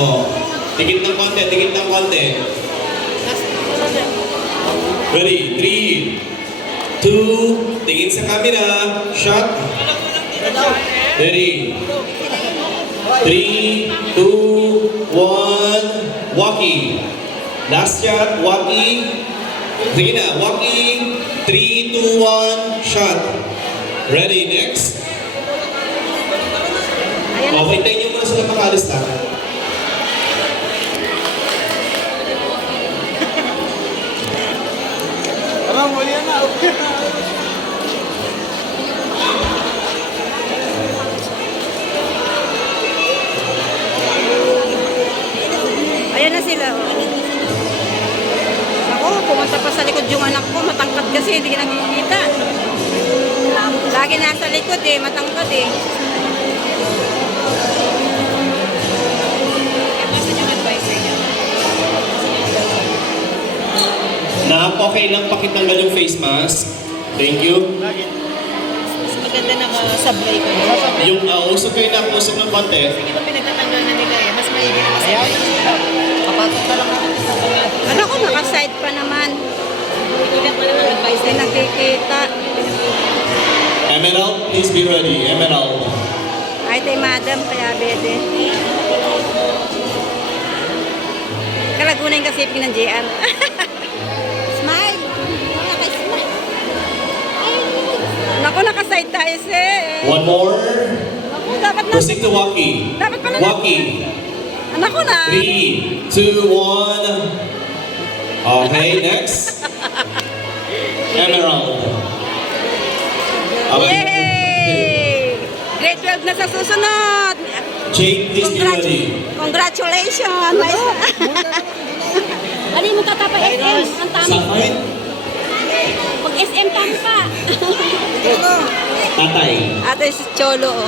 Oh. Dikit ng konti, dikit ng konti. Ready? 3, 2, tingin sa camera. Shot. Ready? 3, 2, 1, walkie. Last shot, walkie. Sige na, walkie. 3, 2, 1, shot. Ready, next. Okay, tayo nyo muna sila makalis lang. Tara, muli na. Ayan na sila. Ako, pumunta pa sa likod yung anak ko. Matangkad kasi, hindi nakikita. Lagi nasa likod eh, matangkad eh. Okay lang pakitanggal yung face mask. Thank you. Mas maganda nakasablay ko. Yung usap kayo na usap ng konti. Sige ba pinagtatanggal na nila eh. Mas maigi na masabay. Kapatot na lang natin sa kanya. Ano ko, nakaside pa naman. Ilan pa naman advice Hindi nakikita. Emerald, please be ready. Emerald. Ay, tayo madam, kaya bede. Kalagunan kasi ng JR. Smile! Smile! Naku, nakaside tayo sir. One more. Naku, dapat na. Proceed to walkie. Dapat pala na. Walkie. Naku na. 3, 2, 1. Okay, next. Emerald. Okay. Yay! Grade 12 na sa susunod. Jade, please be ready. Congratulations! Ano mo tatapa SM? Ang tama. Sapphire. Pag SM tama pa. Tatay. Ate si Cholo oh.